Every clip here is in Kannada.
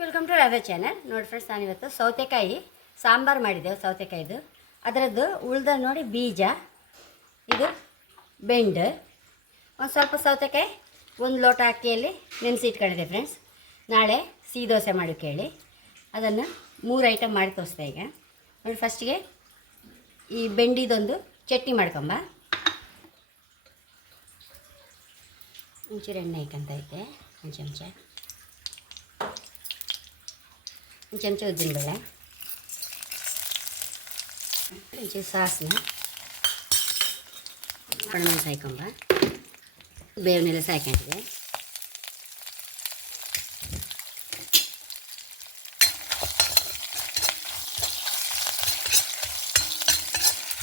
ವೆಲ್ಕಮ್ ಟು ರಾಧಾ ಚಾನಲ್ ನೋಡಿ ಫ್ರೆಂಡ್ಸ್ ನಾನಿವತ್ತು ಸೌತೆಕಾಯಿ ಸಾಂಬಾರು ಮಾಡಿದ್ದೆವು, ಸೌತೆಕಾಯಿದು. ಅದರದ್ದು ಉಳ್ದ ನೋಡಿ ಬೀಜ, ಇದು ಬೆಂಡ್. ಒಂದು ಸ್ವಲ್ಪ ಸೌತೆಕಾಯಿ, ಒಂದು ಲೋಟ ಅಕ್ಕಿಯಲ್ಲಿ ನೆನೆಸಿ ಇಟ್ಕೊಂಡಿದ್ದೆ ಫ್ರೆಂಡ್ಸ್ ನಾಳೆ ಸಿಹಿ ದೋಸೆ ಮಾಡಿ ಕೇಳಿ. ಅದನ್ನು ಮೂರು ಐಟಮ್ ಮಾಡಿ ತೋರಿಸ್ದೆ ಈಗ. ನೋಡಿ ಫಸ್ಟಿಗೆ ಈ ಬೆಂಡಿದೊಂದು ಚಟ್ನಿ ಮಾಡ್ಕೊಂಬ. ಒಂಚೂರು ಎಣ್ಣೆ ಐತೆ, ಒಂದು ಚಮಚ ಒಂದು ಚಮಚ ಉದ್ದಿನಬೇಳೆ ಒಂಚೂರು ಸಾಸನ್ನ ಒಣಮೆಣಸು ಹಾಕೊಂಬ ಬೇವನ್ನೆಲ್ಲ ಸಾಕೊಂಡಿದೆ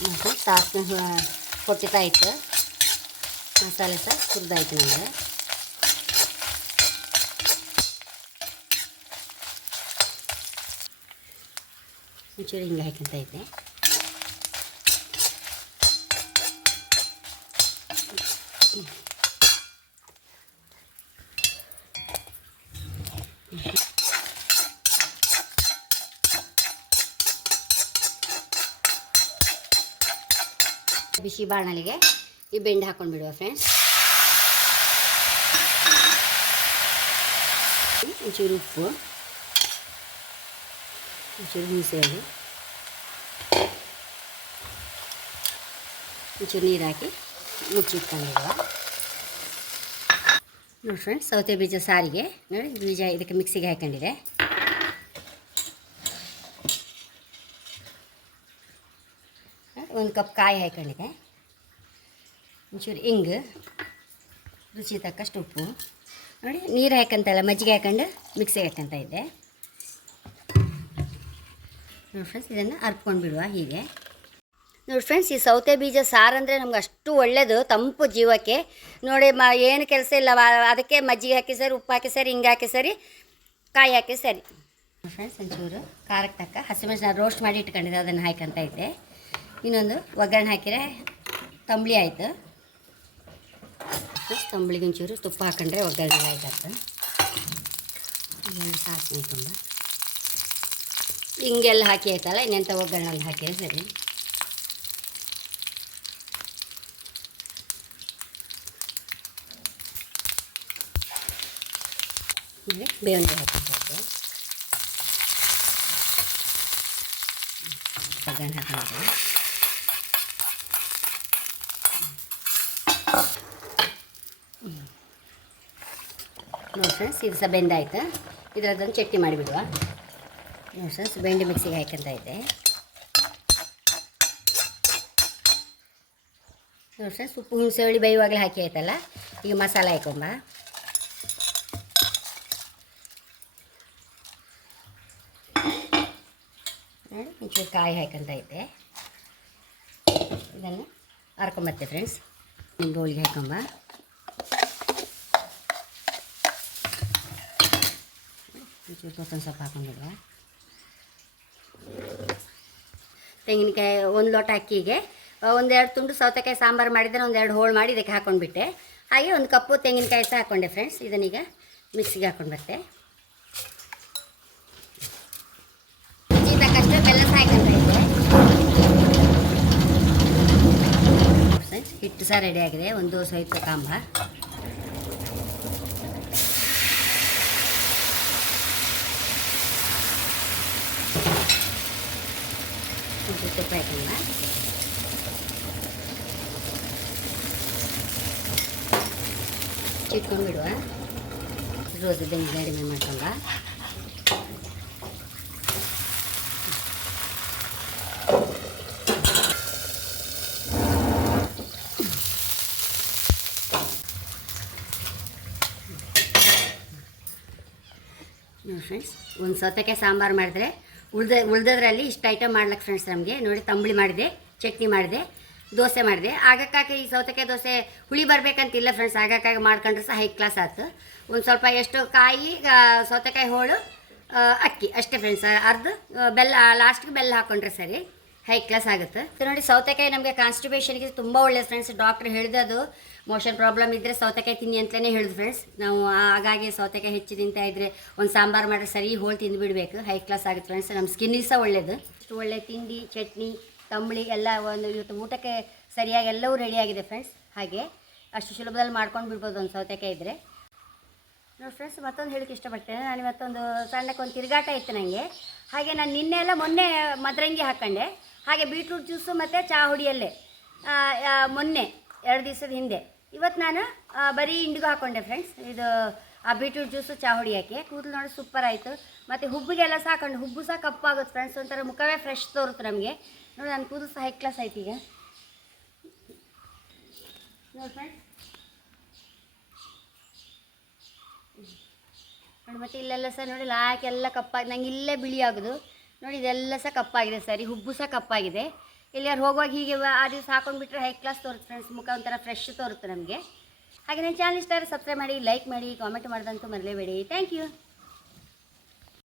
ಮತ್ತು ಸಾಸನ್ನ ಕೊಟ್ಟಿತಾ ಇತ್ತು ಮಸಾಲೆ ಸಹ ಹುರಿದಾಯ್ತು ನನಗೆ ಒಂಚೂರು ಹಿಂಗೆ ಹಾಕಂತ ಇದ್ದೆ. ಬಿಸಿ ಬಾಣಲಿಗೆ ಈ ಬೆಂಡ್ ಹಾಕೊಂಡು ಬಿಡುವ ಫ್ರೆಂಡ್ಸ್ ಒಂಚೂರು ಉಪ್ಪು. ಒಂಚೂರು ಹುಣಸೆಹಣ್ಣು ಒಂಚೂರು ನೀರು ಹಾಕಿ ನೋಡಿ ಫ್ರೆಂಡ್ಸ್ ಸೌತೆ ಬೀಜ ಸಾರಿಗೆ ನೋಡಿ ಬೀಜ ಇದಕ್ಕೆ ಮಿಕ್ಸಿಗೆ ಹಾಕೊಂಡಿದೆ. ಒಂದು ಕಪ್ ಕಾಯಿ ಹಾಕೊಂಡಿದೆ. ಒಂಚೂರು ಇಂಗು ರುಚಿ ತಕ್ಕಷ್ಟು ಉಪ್ಪು. ನೋಡಿ, ನೀರು ಹಾಕಂತಲ್ಲ, ಮಜ್ಜಿಗೆ ಹಾಕೊಂಡು ಮಿಕ್ಸಿಗೆ ಹಾಕಂತ ಇದ್ದೆ. ನೋಡಿ ಫ್ರೆಂಡ್ಸ್ ಇದನ್ನು ಅರ್ಪ್ಕೊಂಡು ಬಿಡುವ ಹೀಗೆ. ನೋಡಿ ಫ್ರೆಂಡ್ಸ್ ಈ ಸೌತೆ ಬೀಜ ಸಾರು ಅಂದರೆ ನಮ್ಗೆ ಅಷ್ಟು ಒಳ್ಳೆಯದು ತಂಪು ಜೀವಕ್ಕೆ. ನೋಡಿ, ಮ, ಏನು ಕೆಲಸ ಇಲ್ಲ ಅದಕ್ಕೆ ಮಜ್ಜಿಗೆ ಹಾಕಿ ಸರಿ, ಉಪ್ಪು ಹಾಕಿ ಸರಿ, ಹಿಂಗೆ ಹಾಕಿ ಸರಿ, ಕಾಯಿ ಹಾಕಿ ಸರಿ. ಫ್ರೆಂಡ್ಸ್ ಒಂಚೂರು ಖಾರಕ್ಕೆ ತಕ್ಕ ಹಸಿಮೆಣಸಿನ ರೋಸ್ಟ್ ಮಾಡಿ ಇಟ್ಕೊಂಡಿದ್ದೆ, ಅದನ್ನು ಹಾಕಂತ ಇದ್ದೆ. ಇನ್ನೊಂದು ಒಗ್ಗರಣೆ ಹಾಕಿದರೆ ತಂಬಳಿ ಆಯಿತು. ತಂಬಳಿಗೆ ಒಂಚೂರು ತುಪ್ಪ ಹಾಕೊಂಡ್ರೆ ಒಗ್ಗರಣೆ ಆಯ್ತು. ಸಾಕು ತುಂಬ. ಹಿಂಗೆಲ್ಲ ಹಾಕಿ ಆಯ್ತಲ್ಲ ಇನ್ನೆಂಥ ಒಗ್ಗರಣೆ ಹಾಕಿ ಸರಿ. ಬೇವಿನ ಹಾಕಿ ಒಗ್ಗರಣೆ ಹಾಕಿದ್ರೆ ನೋಡಿ ಫ್ರೆಂಡ್ಸ್ ಇದು ಸಹ ಬೆಂದಾಯ್ತು? ಇದರದ್ದೊಂದು ಚಟ್ನಿ ಮಾಡಿಬಿಡುವ. ಫ್ರೆಂಡ್ಸ್ ಬೆಂಡಿ ಮಿಕ್ಸಿಗೆ ಹಾಕಂತ ಇದ್ದೆ. ಸರ್ ಉಪ್ಪು ಹುಣಸೆ ಹುಳಿ ಬೇಯುವಾಗಲೇ ಹಾಕಿ ಆಯ್ತಲ್ಲ? ಈಗ ಮಸಾಲೆ ಹಾಕೊಂಬ. ಒಂಚೂರು ಕಾಯಿ ಹಾಕಂತ ಇದ್ದೆ. ಇದನ್ನು ಹರ್ಕೊಂಬತ್ತೆ ಫ್ರೆಂಡ್ಸ್ ಹೋಳಿಗೆ ಹಾಕೊಂಬ. ಒಂಚೂರು ಕೊತ್ತಂಬರಿ ಸೊಪ್ಪು ಹಾಕೊಂಡಿಲ್ವ ತೆಂಗಿನಕಾಯಿ ಒಂದು ಲೋಟ ಅಕ್ಕಿಗೆ ಒಂದೆರಡು ತುಂಡು ಸೌತೆಕಾಯಿ ಸಾಂಬಾರು ಮಾಡಿದರೆ ಒಂದೆರಡು ಹೋಳು ಮಾಡಿ ಇದಕ್ಕೆ ಹಾಕ್ಕೊಂಡ್ಬಿಟ್ಟೆ ಹಾಗೆ ಒಂದು ಕಪ್ಪು ತೆಂಗಿನಕಾಯಿ ಸಹ ಹಾಕ್ಕೊಂಡೆ ಫ್ರೆಂಡ್ಸ್ ಇದನ್ನೀಗ ಮಿಕ್ಸಿಗೆ ಹಾಕೊಂಡು ಬರ್ತೆ ತಕ್ಕಷ್ಟು ಬೆಲ್ಲ ಸಹ ಹಿಟ್ಟು ಸಹ ರೆಡಿ ಆಗಿದೆ, ಒಂದು ದೋಸೆ ಇತ್ತು ಕಾಂಬ. ಒಂಚೂರು ತುಪ್ಪ ಹಾಕಲ್ಲ ಚಿಟ್ಕೊಂಡು ಬಿಡುವ ರೋಸ್ ಬೆಂಕಿ ಗಾಡಿ ಮಾಡ್ಕೊಂಡ ಫ್ರೆಂಡ್ಸ್ ಒಂದು ಸೌತೆಕಾಯಿ ಸಾಂಬಾರು ಮಾಡಿದ್ರೆ ಉಳ್ದ ಉಳ್ದದ್ರಲ್ಲಿ ಇಷ್ಟು ಐಟಮ್ ಮಾಡ್ಲಕ್ಕೆ ಫ್ರೆಂಡ್ಸ್ ನಮಗೆ. ನೋಡಿ, ತಂಬಳಿ ಮಾಡಿದೆ, ಚಟ್ನಿ ಮಾಡಿದೆ, ದೋಸೆ ಮಾಡಿದೆ. ಆಗಕ್ಕಾಗಿ ಈ ಸೌತೆಕಾಯಿ ದೋಸೆ ಹುಳಿ ಬರಬೇಕಂತಿಲ್ಲ ಫ್ರೆಂಡ್ಸ್ ಆಗಕ್ಕಾಗಿ ಮಾಡ್ಕೊಂಡ್ರೆ ಸಹ ಹೈ ಕ್ಲಾಸ್ ಆಯ್ತು ಒಂದು ಸ್ವಲ್ಪ ಎಷ್ಟು ಕಾಯಿ ಸೌತೆಕಾಯಿ ಹೋಳು ಅಕ್ಕಿ, ಅಷ್ಟೇ ಫ್ರೆಂಡ್ಸ್ ಅರ್ಧ ಬೆಲ್ಲ ಲಾಸ್ಟ್ಗೆ ಬೆಲ್ಲ ಹಾಕ್ಕೊಂಡ್ರೆ ಸರಿ. ಹೈ ಕ್ಲಾಸ್ ಆಗುತ್ತೆ. ಸೊ ನೋಡಿ ಸೌತೆಕಾಯಿ ನಮಗೆ ಕಾನ್ಸ್ಟಿಬೇಷನ್ಗೆ ತುಂಬ ಒಳ್ಳೆಯದು ಫ್ರೆಂಡ್ಸ್ ಡಾಕ್ಟ್ರ್ ಹೇಳಿದದು ಮೋಷನ್ ಪ್ರಾಬ್ಲಮ್ ಇದ್ದರೆ ಸೌತೆಕಾಯಿ ತಿನ್ನಿ ಅಂತಲೇ ಹೇಳಿದ್ರು ಫ್ರೆಂಡ್ಸ್ ನಾವು ಹಾಗಾಗಿ ಸೌತೆಕಾಯಿ ಹೆಚ್ಚು ತಿಂತಾ ಇದ್ದರೆ ಒಂದು ಸಾಂಬಾರು ಮಾಡಿದ್ರೆ ಸರಿ ಹೋಳು ತಿಂದು ಬಿಡಬೇಕು ಹೈ ಕ್ಲಾಸ್ ಆಗುತ್ತೆ ಫ್ರೆಂಡ್ಸ್ ನಮ್ಮ ಸ್ಕಿನ್ನಿಗೆ ಸಹ ಒಳ್ಳೆಯದು ಇಷ್ಟು ಒಳ್ಳೆ ತಿಂಡಿ ಚಟ್ನಿ ತಂಬಳಿ ಎಲ್ಲ ಒಂದು ಇವತ್ತು ಊಟಕ್ಕೆ ಸರಿಯಾಗಿ ಎಲ್ಲವೂ ರೆಡಿಯಾಗಿದೆ ಫ್ರೆಂಡ್ಸ್ ಹಾಗೆ ಅಷ್ಟು ಸುಲಭದಲ್ಲಿ ಮಾಡ್ಕೊಂಡು ಬಿಡ್ಬೋದು ಒಂದು ಸೌತೆಕಾಯಿ ಇದ್ದರೆ ನೋಡಿ ಫ್ರೆಂಡ್ಸ್ ಮತ್ತೊಂದು ಹೇಳಕ್ಕೆ ಇಷ್ಟಪಡ್ತೇನೆ ನಾನು ಇವತ್ತೊಂದು ಸಣ್ಣಕ್ಕೆ ಒಂದು ತಿರುಗಾಟ ಇತ್ತು ನನಗೆ ಹಾಗೆ ನಾನು ನಿನ್ನೆ ಎಲ್ಲ ಮೊನ್ನೆ ಮದರಂಗಿ ಹಾಕ್ಕೊಂಡೆ ಹಾಗೆ ಬೀಟ್ರೂಟ್ ಜ್ಯೂಸು ಮತ್ತು ಚಹಾ ಹುಡಿಯಲ್ಲೇ. ಮೊನ್ನೆ, ಎರಡು ದಿವಸದ ಹಿಂದೆ. ಇವತ್ತು ನಾನು ಬರೀ ಇಂಡಿಗೂ ಹಾಕ್ಕೊಂಡೆ ಫ್ರೆಂಡ್ಸ್ ಇದು, ಆ ಬೀಟ್ರೂಟ್ ಜ್ಯೂಸು ಚಹಾ ಹುಡಿಯೋಕ್ಕೆ ಕೂದಲು ನೋಡಿ ಸೂಪರ್ ಆಯಿತು. ಮತ್ತು ಹುಬ್ಬಿಗೆಲ್ಲ ಸಾಕೊಂಡು, ಹುಬ್ಬು ಸಹ ಕಪ್ಪಾಗುತ್ತೆ ಫ್ರೆಂಡ್ಸ್ ಒಂಥರ ಮುಖವೇ ಫ್ರೆಶ್ ತೋರುತ್ತೆ ನಮಗೆ. ನೋಡಿ ನನ್ನ ಕೂದಲು ಸಹ ಹೈ ಕ್ಲಾಸ್ ಆಯ್ತು ಈಗ. ನೋಡಿ ಫ್ರೆಂಡ್ಸ್ ನೋಡಿ ಮತ್ತೆ ಇಲ್ಲೆಲ್ಲ ಸಹ ನೋಡಿ ಲಾಕೆಲ್ಲ ಕಪ್ಪಾಗಿ ನಂಗೆ ಇಲ್ಲೇ ಬಿಳಿ ಆಗೋದು. ನೋಡಿ, ಇದೆಲ್ಲ ಸಹ ಕಪ್ಪಾಗಿದೆ ಸರಿ. ಹುಬ್ಬು ಸಹ ಕಪ್ಪಾಗಿದೆ. ಎಲ್ಲಿಯಾರು ಹೋಗುವಾಗ ಹೀಗೆ ಆ ದಿವಸ ಹಾಕೊಂಡ್ಬಿಟ್ರೆ ಹೈ ಕ್ಲಾಸ್ ತೋರುತ್ತೆ ಫ್ರೆಂಡ್ಸ್ ಮುಖ ಒಂಥರ ಫ್ರೆಶ್ ತೋರುತ್ತೆ ನಮಗೆ. ಹಾಗೆ ನನ್ನ ಚಾನಲ್ ಇಷ್ಟ ಸಬ್ಸ್ಕ್ರೈಬ್ ಮಾಡಿ ಲೈಕ್ ಮಾಡಿ ಕಾಮೆಂಟ್ ಮಾಡೋದಂತೂ ಮರಲೇಬೇಡಿ. Thank you